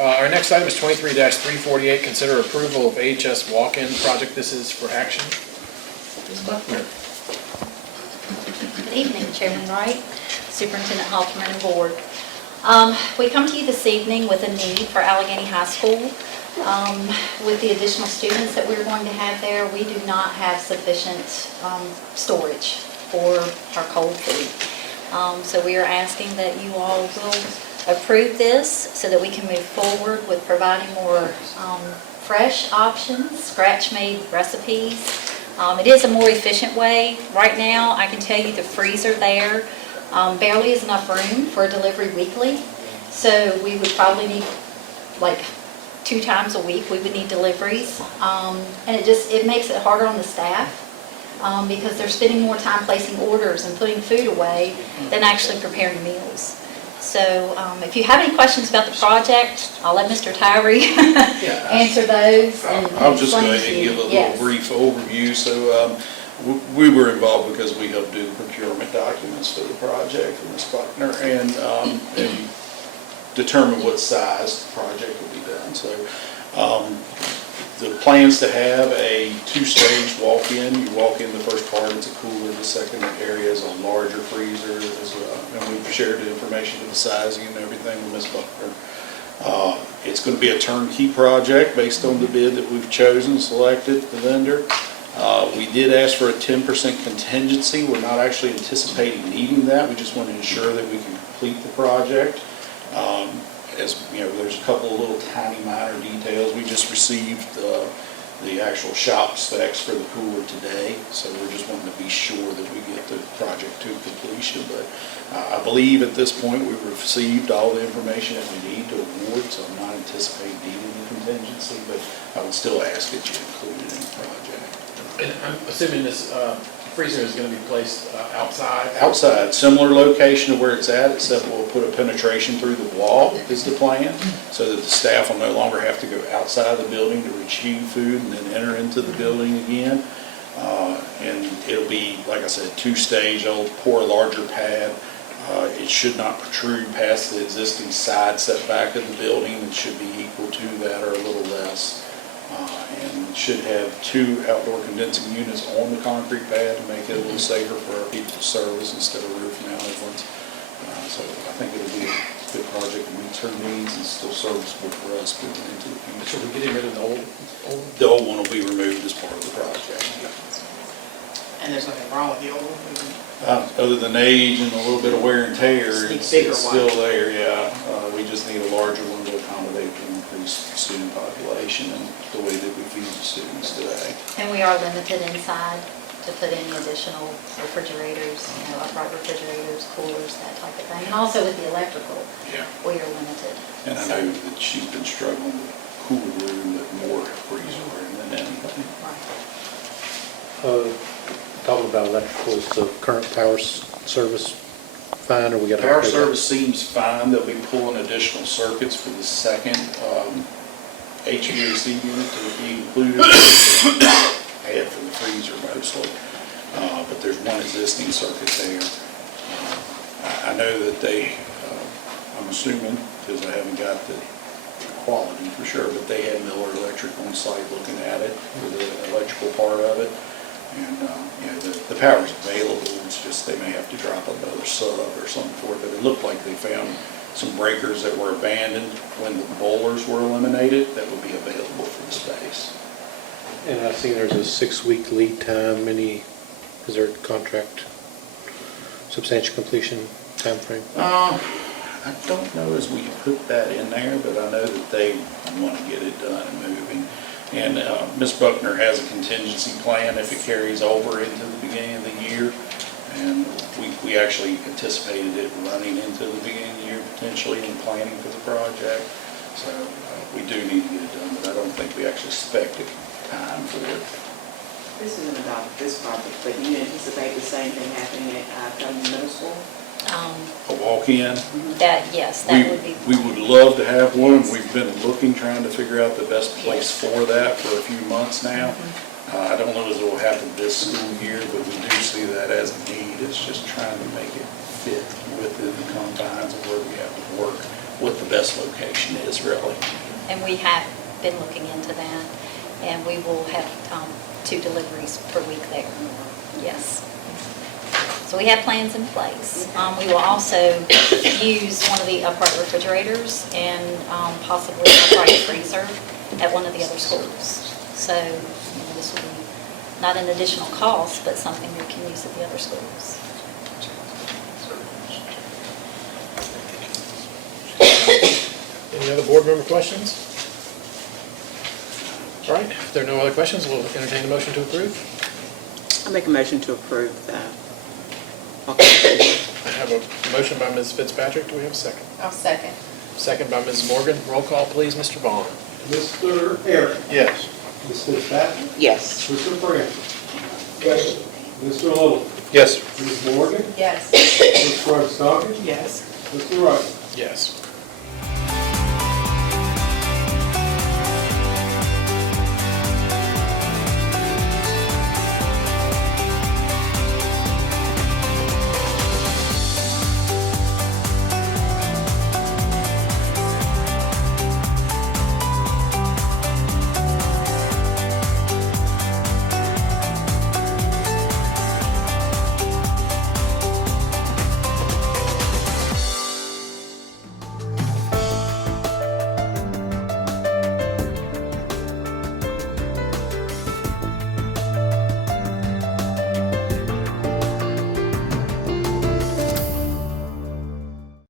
Our next item is 23-348, consider approval of AHS walk-in project. This is for action. Ms. Buckner. Good evening, Chairman Wright, Superintendent Halterman, and Board. We come to you this evening with a need for Alleghany High School. With the additional students that we're going to have there, we do not have sufficient storage for our cold food. So we are asking that you all will approve this so that we can move forward with providing more fresh options, scratch-made recipes. It is a more efficient way. Right now, I can tell you the freezer there barely is enough room for a delivery weekly. So we would probably need like 2 times a week we would need deliveries. And it makes it harder on the staff because they're spending more time placing orders and putting food away than actually preparing meals. So if you have any questions about the project, I'll let Mr. Tyree answer those. I'll just go ahead and give a little brief overview. So we were involved because we helped do the procurement documents for the project for Ms. Buckner and determine what size the project would be done. So the plan's to have a 2-stage walk-in. You walk in the first part, it's a cooler. The second area is a larger freezer. And we've shared the information of the sizing and everything with Ms. Buckner. It's going to be a turnkey project based on the bid that we've chosen, selected, the vendor. We did ask for a 10% contingency. We're not actually anticipating needing that. We just want to ensure that we can complete the project. As you know, there's a couple of little tiny minor details. We just received the actual shop specs for the cooler today, so we're just wanting to be sure that we get the project to completion. But I believe at this point we've received all the information that we need to award, so I'm not anticipating needing the contingency, but I would still ask that you include it in the project. And I'm assuming this freezer is going to be placed outside? Outside, similar location to where it's at, except we'll put a penetration through the wall is the plan, so that the staff will no longer have to go outside the building to retrieve food and then enter into the building again. And it'll be, like I said, 2-stage. I'll pour a larger pad. It should not protrude past the existing side setback of the building. It should be equal to that or a little less. And should have 2 outdoor condensing units on the concrete pad to make it a little safer for our people to service instead of roof-mounted ones. So I think it'll be a good project that meets her needs and still serviceable for us moving into the future. So we're getting rid of the old? The old one will be removed as part of the project. And there's nothing wrong with the old one? Other than age and a little bit of wear and tear, it's still there, yeah. We just need a larger one to accommodate the increased student population and the way that we feed the students today. And we are limited inside to put any additional refrigerators, upright refrigerators, coolers, that type of thing. And also with the electrical, we are limited. And I know that she's been struggling with cooler room, but more freezer room than anything. Right. Talking about electrical, is the current power service fine, or we got to? Power service seems fine. They'll be pulling additional circuits for the second HVAC unit to be included. Add for the freezer mostly, but there's one existing circuit there. I know that they, I'm assuming, because I haven't got the quality for sure, but they had Miller Electric on site looking at it for the electrical part of it. And the power's available. It's just they may have to drop another sub or something for it. But it looked like they found some breakers that were abandoned when the boilers were eliminated that would be available for the space. And I see there's a 6-week lead time. Is there a contract substantial completion time frame? I don't know as we put that in there, but I know that they want to get it done and moving. And Ms. Buckner has a contingency plan if it carries over into the beginning of the year. And we actually anticipated it running into the beginning of the year potentially in planning for the project. So we do need to get it done, but I don't think we actually expect time for it. This isn't about this project, but you anticipate the same thing happening at Cumberland Middle School? A walk-in? Yes, that would be. We would love to have one. We've been looking, trying to figure out the best place for that for a few months now. I don't know if it will happen this school year, but we do see that as a need. It's just trying to make it fit within the confines of where we have to work, what the best location is, really. And we have been looking into that, and we will have 2 deliveries per week there. Yes. So we have plans in place. We will also use one of the upright refrigerators and possibly an upright freezer at one of the other schools. So this will be not an additional cost, but something we can use at the other schools. Any other board member questions? All right, if there are no other questions, we'll entertain a motion to approve. I make a motion to approve that. I have a motion by Ms. Fitzpatrick. Do we have a second? I'll second. Second by Ms. Morgan. Roll call, please, Mr. Vaughn. Mr. Eric. Yes. Ms. Fitzpatrick. Yes. Mr. Francis. Yes. Mr. Little. Yes. Ms. Morgan. Yes. Ms. French Stockton. Yes. Mr. Wright. Yes.